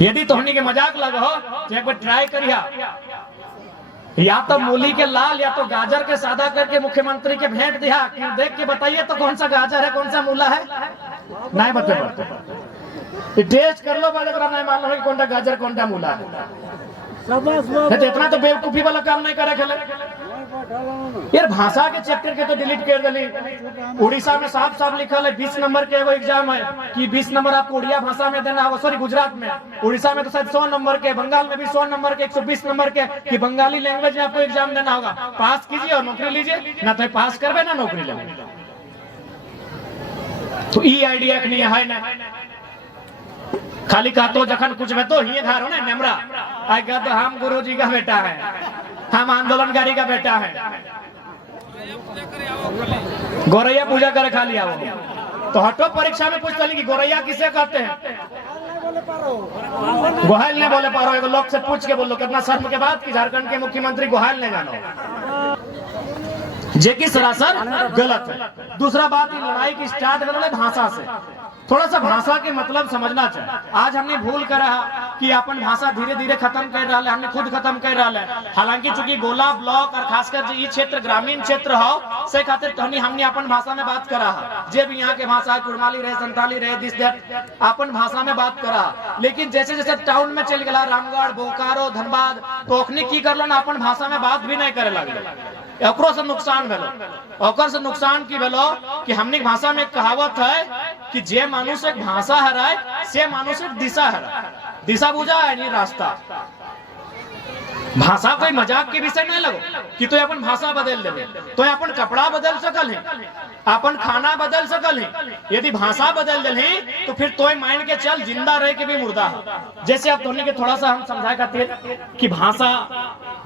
यदि तोहनी के मजाक लगो तो एक बार ट्राई करिया, या तो मूली के लाल या तो गाजर के सादा करके मुख्यमंत्री के भेंट दिया कि देख के बताइए तो कौन सा गाजर है कौन सा मूला है। नहीं बता पड़ते टेस्ट कर लो, नहीं मान लो कि कौन सा गाजर कौन सा मूला है। तो इतना तो बेवकूफी वाला काम नहीं करे खेले यार। भाषा के चैप्टर के तो डिलीट कर दिली। उड़ीसा में साफ साफ लिखा है 20 नंबर के वो एग्जाम है कि 20 नंबर आपको उड़िया भाषा में देना होगा। सॉरी गुजरात में, उड़ीसा में तो शायद 100 नंबर के, बंगाल में भी 100 नंबर के, 120 नंबर के कि बंगाली लैंग्वेज में आपको एग्जाम देना होगा। पास कीजिए और नौकरी लीजिए, ना तो पास करवे ना नौकरी लेंगे। तो ई आइडिया नहीं है ना, खाली कहतो जखन कुछ में तो ही धारो ना नेमरा आई कह तो हम गुरु जी का बेटा है, हम आंदोलनकारी का बेटा है। गोरैया पूजा करे खाली आओ तो हटो परीक्षा में पूछ ली कि गोरैया किसे कहते हैं। गोहाल ने बोले पारो, एगो लोग से पूछ के बोलो कितना शर्म के बाद कि झारखंड के मुख्यमंत्री गोहाल ने जानो, जे की सरासर गलत है। दूसरा बात, लड़ाई की स्टार्ट कर भाषा से। थोड़ा सा भाषा के मतलब समझना चाहिए। आज हमने भूल करा कि अपन भाषा धीरे धीरे खत्म कर रहा है, हमने खुद खत्म कर रहा है। हालांकि चूंकि गोला ब्लॉक और खासकर ये क्षेत्र ग्रामीण क्षेत्र हो से खातिर तो हमने अपन भाषा में बात करा है। जे भी यहाँ के भाषा कुड़माली रहे, संताली रहे, दिस दैट अपन भाषा में बात करा। लेकिन जैसे जैसे टाउन में चल गया रामगढ़, बोकारो, धनबाद, तो ओखनी की कर लो ना अपन भाषा में बात भी नहीं करे लगे। एकरो से नुकसान भेलो, ओकर से नुकसान की भेलो कि हमने भाषा में कहावत है कि जे मानुष एक भाषा हराए से मानुष एक दिशा हराए। दिशा बुझा है नहीं रास्ता। भाषा कोई मजाक के विषय नहीं लगो कि तो अपन भाषा बदल देवे, तो अपन कपड़ा बदल सकल है, अपन खाना बदल सकल है। यदि भाषा बदल दे तो फिर तो मान के चल जिंदा रह के भी मुर्दा है। जैसे अब धोनी के थोड़ा सा हम समझाए खातिर कि भाषा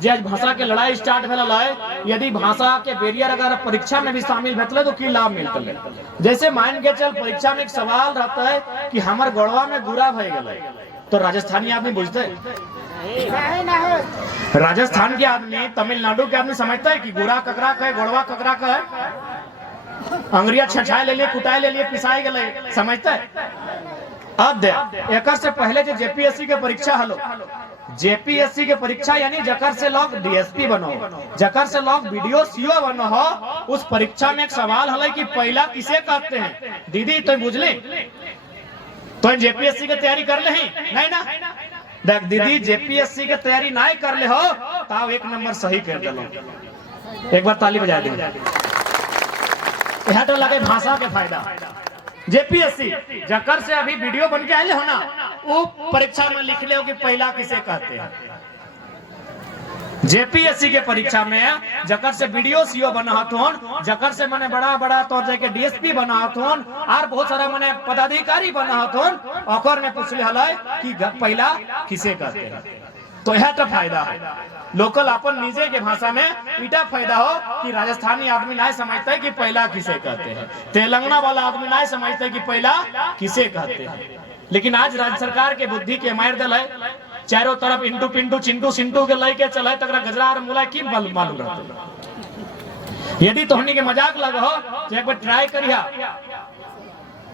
आज भाषा के लड़ाई स्टार्ट भेला है, यदि भाषा के बैरियर अगर परीक्षा में भी शामिल भेटले तो की लाभ मिलते। जैसे मान के चल परीक्षा में एक सवाल रहता है कि हमार गढ़वा में गुरा भय गए, तो राजस्थानी आदमी बुझते, राजस्थान के आदमी, तमिलनाडु के आदमी समझता है कि गुरा ककरा का है, गढ़वा ककरा का है। अंग्रिया छछाए ले लिए, कुटाए ले लिए, पिसाए गए, समझता है। अब एक से पहले जो जेपीएससी के परीक्षा हलो, जेपीएससी के परीक्षा यानी जकर से लोग डीएसपी बनो, जकर से लोग वीडियो सीओ बनो हो, उस परीक्षा में एक सवाल हल कि पहला किसे कहते हैं। दीदी तो बुझले, तो जेपीएससी की तैयारी कर ले नहीं ना। देख दीदी, जेपीएससी की तैयारी नहीं कर ले हो तो एक नंबर सही कर दो। एक बार ताली बजा दे। यह तो लगे भाषा के फायदा। जेपीएससी जकर से अभी वीडियो बन के आए हो ना, वो परीक्षा में लिख ले हो कि पहला किसे कहते हैं। जेपीएससी के परीक्षा में जकर से वीडियो सीओ बना हथुन, जकर से मने बड़ा बड़ा तौर जाके डीएसपी बना हथुन और बहुत सारा मने पदाधिकारी बना हथुन, ओकर में पूछले हलै कि पहला किसे कहते हैं। तो यह तो फायदा है लोकल अपन निजे के भाषा में। इटा फायदा हो कि राजस्थानी आदमी नहीं समझता है कि पहला किसे कहते हैं, तेलंगाना वाला आदमी नहीं समझता है कि पहला किसे कहते हैं। लेकिन आज राज्य सरकार के बुद्धि के मार दल है, चारों तरफ इंटू पिंटू चिंटू सिंटू के लेके चले तक गजरा और मुला की मालूम रहते। यदि तोहनी के मजाक लगो तो एक बार ट्राई करिया,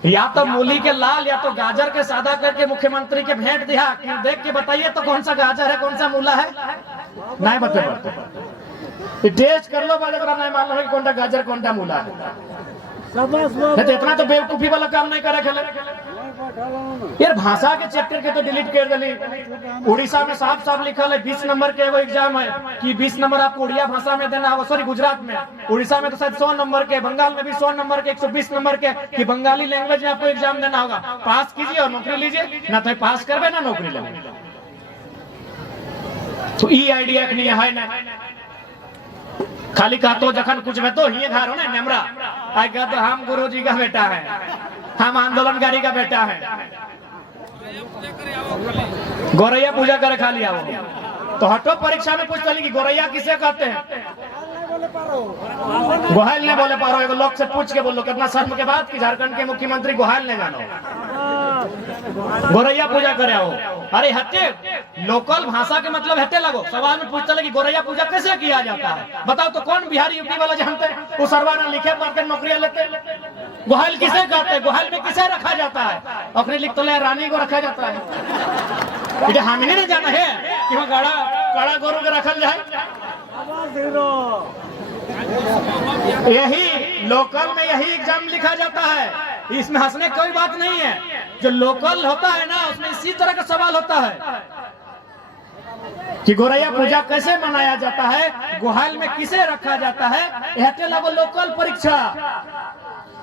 या तो मूली के लाल या तो गाजर के सादा करके मुख्यमंत्री के भेंट दिया कि देख के बताइए तो कौन सा गाजर है कौन सा मूला है। नहीं बता पड़ते टेस्ट कर लो, नहीं मान लो कि कौन सा गाजर कौन सा मूला है। तो इतना तो बेवकूफी वाला काम नहीं करे खेले यार। भाषा के चैप्टर के तो डिलीट कर दिली। उड़ीसा में साफ साफ लिखा है 20 नंबर के वो एग्जाम है कि 20 नंबर आपको उड़िया भाषा में देना होगा। सॉरी गुजरात में, उड़ीसा में तो शायद 100 नंबर के, बंगाल में भी 100 नंबर के, 120 नंबर के कि बंगाली लैंग्वेज में आपको एग्जाम देना होगा। पास कीजिए और नौकरी लीजिए, ना तो पास करवे ना नौकरी लेंगे। तो ई आइडिया नहीं है ना, खाली कहतो जखन कुछ में तो ही धारो ना नेमरा आई कह तो हम गुरु जी का बेटा है, हम आंदोलनकारी का बेटा है। गोरैया पूजा करे खाली आओ तो हटो परीक्षा में पूछ ली कि गोरैया किसे कहते हैं। गोहाल ने बोले पारो, एगो लोग से पूछ के बोलो कितना शर्म के बाद कि झारखंड के मुख्यमंत्री गोहाल ने जानो, गोरैया पूजा करे आओ। अरे हटे, लोकल भाषा के मतलब हटे लगो। सवाल में पूछता है कि गोरैया पूजा कैसे किया जाता है, बताओ तो कौन बिहारी यूपी वाला जानते हैं। वो सर्वाना लिखे पढ़ कर नौकरियां लेते। गोहाल किसे कहते हैं, गोहाल में किसे रखा जाता है। अपने लिख तो ले रानी को रखा जाता है। हम नहीं जाना है कि वहाँ काड़ा गोरू के रखल जाए। यही लोकल में यही एग्जाम लिखा जाता है, इसमें हंसने की कोई बात नहीं है। जो लोकल होता है ना उसमें इसी तरह का सवाल होता है कि गोरैया पूजा कैसे मनाया जाता है, गोहाल में किसे रखा जाता है। यह वो लोकल परीक्षा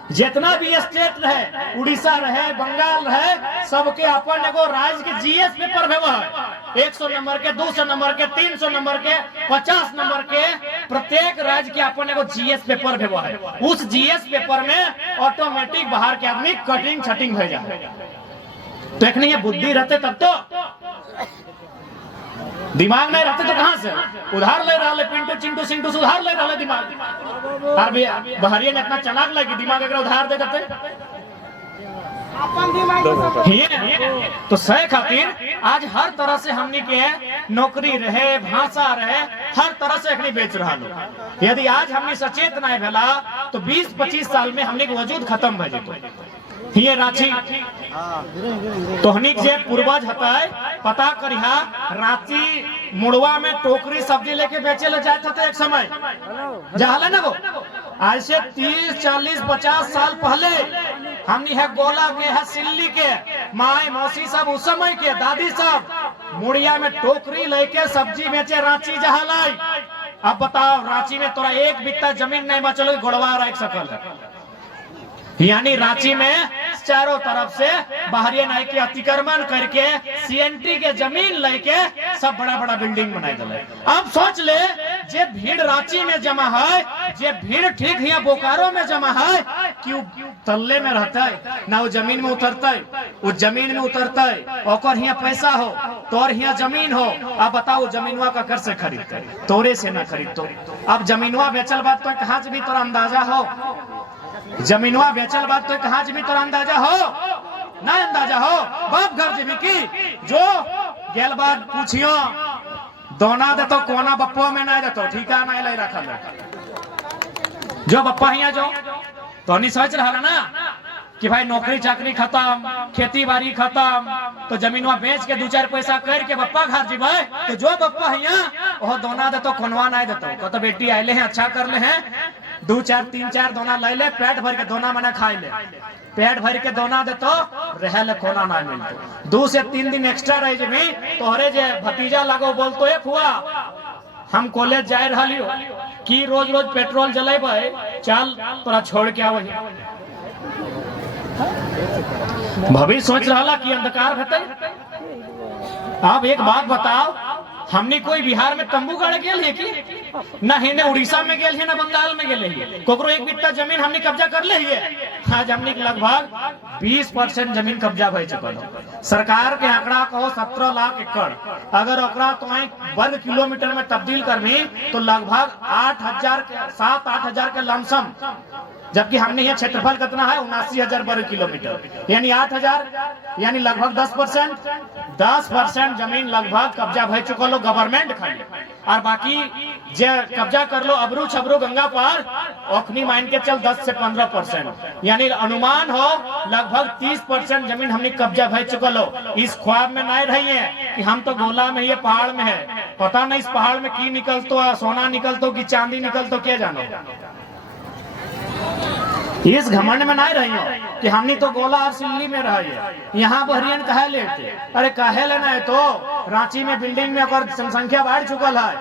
जितना भी स्टेट रहे, उड़ीसा रहे, बंगाल रहे, सबके अपन एगो राज्य के जीएस पेपर भेवा है। 100 नंबर के, 200 नंबर के, 300 नंबर के, 50 नंबर के, प्रत्येक राज्य के अपन एगो जीएस पेपर भेवा है। उस जीएस पेपर में ऑटोमेटिक बाहर के आदमी कटिंग छटिंग हो जाए। तो एक नहीं बुद्धि रहते तब तो, दिमाग नहीं रहते तो कहां से उधार ले रहा है। पिंटू चिंटू सिंटू से उधार ले रहा है दिमाग। और बहरिया ने इतना चालाक लगी दिमाग अगर उधार दे देते तो सही खातिर आज हर तरह से हमनी के नौकरी रहे, भाषा रहे, हर तरह से अखनी बेच रहा लोग। यदि आज हमने सचेत नहीं भेला तो 20-25 साल में हमने के वजूद खत्म हो जेतो। ये रांची तोहनी जे पूर्वज हताय पता करिहा, रांची मुड़वा में टोकरी सब्जी लेके बेचे ले जाते थे एक समय जहाले ना वो। आज से 30-40-50 साल पहले हमनी है गोला के, है सिल्ली के, माए मौसी सब उस समय के दादी सब मुड़िया में टोकरी लेके सब्जी बेचे रांची जहालाई। अब बताओ रांची में तोरा एक बित्ता जमीन नहीं बचल गोड़वा रख सकल है। यानी रांची में चारों तरफ से बाहरी नाई के अतिक्रमण करके सीएनटी के जमीन लेके सब बड़ा बड़ा बिल्डिंग बनाए दिले। अब सोच ले जे भीड़ रांची में जमा है, जे भीड़ ठीक यहाँ बोकारो में जमा है, क्यों तल्ले में रहता है ना वो जमीन में उतरता है, वो जमीन में उतरता है और यहाँ पैसा हो तो और यहाँ जमीन हो। अब बताओ जमीनवा का कर से खरीदते तोरे से ना खरीद तो। अब जमीनवा बेचल बात तो कहाँ से भी तोरा अंदाजा हो, जमीनवा बेचल बात तो कहाँ भी तोरा अंदाजा हो ना, अंदाजा हो बाप घर जी की जो गेल बात पूछियो दोना दे तो कोना बप्पो में नहीं देतो ठीका नहीं ले रखा जो बप्पा हिया जो तो नहीं सोच रहा ना कि भाई नौकरी चाकरी खत्म, खेती बाड़ी खत्म, तो जमीनवा बेच के 2-4 पैसा करके बप्पा घर जी भाई तो जो बप्पा हिया वो दोना दे तो कोनवा नहीं देतो। तो बेटी आए हैं अच्छा कर ले हैं 2-4-3-4 दोना ले ले, पेट भर के दोना मना खाए ले, पेट भर के दोना दे तो रह ले कोना ना मिलतो। 2 से 3 दिन एक्स्ट्रा रह जमी तोहरे जे भतीजा लगो बोलतो ए फुआ हम कॉलेज जाए रहा लियो कि रोज रोज पेट्रोल जलेबे चल तोरा छोड़ के आवे। भविष्य सोच रहा कि अंधकार भते। अब एक बात बताओ, हमने कोई बिहार में तंबू गाड़ गेल है कि ना, हिने उड़ीसा में गेल है ना बंगाल में गेल है, कोकरो एक बित्ता जमीन हमने कब्जा कर ले है। आज हमने लगभग 20% जमीन कब्जा भय चुकल। सरकार के आंकड़ा कहो 17 लाख एकड़, अगर ओकरा तो वर्ग किलोमीटर में तब्दील करनी तो लगभग 7-8 हजार के लमसम, जबकि हमने ये क्षेत्रफल कितना है 79,000 वर्ग किलोमीटर, यानी 8,000, यानी लगभग 10% जमीन लगभग कब्जा भय चुका लो गवर्नमेंट खाली। और बाकी जे कब्जा कर लो अबरू छबरू गंगा पार ओखनी मान के चल 10 से 15%, यानी अनुमान हो लगभग 30% जमीन हमने कब्जा भय चुका लो। इस ख्वाब में नहीं रही है कि हम तो गोला में, ये पहाड़ में है, पता नहीं इस पहाड़ में की निकलतो, सोना निकलतो कि चांदी निकलतो, क्या जानो। इस घमंड में नहीं रही हो कि हमने तो गोला और सिल्ली में रही है, यहाँ बहरियन कहे लेते। अरे कहे लेना है तो रांची में बिल्डिंग में अगर जनसंख्या बढ़ चुकल है,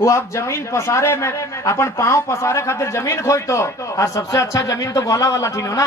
वो अब जमीन पसारे में अपन पांव पसारे खातिर जमीन खोजतो, और सबसे अच्छा जमीन तो गोला वाला ठीक हो ना।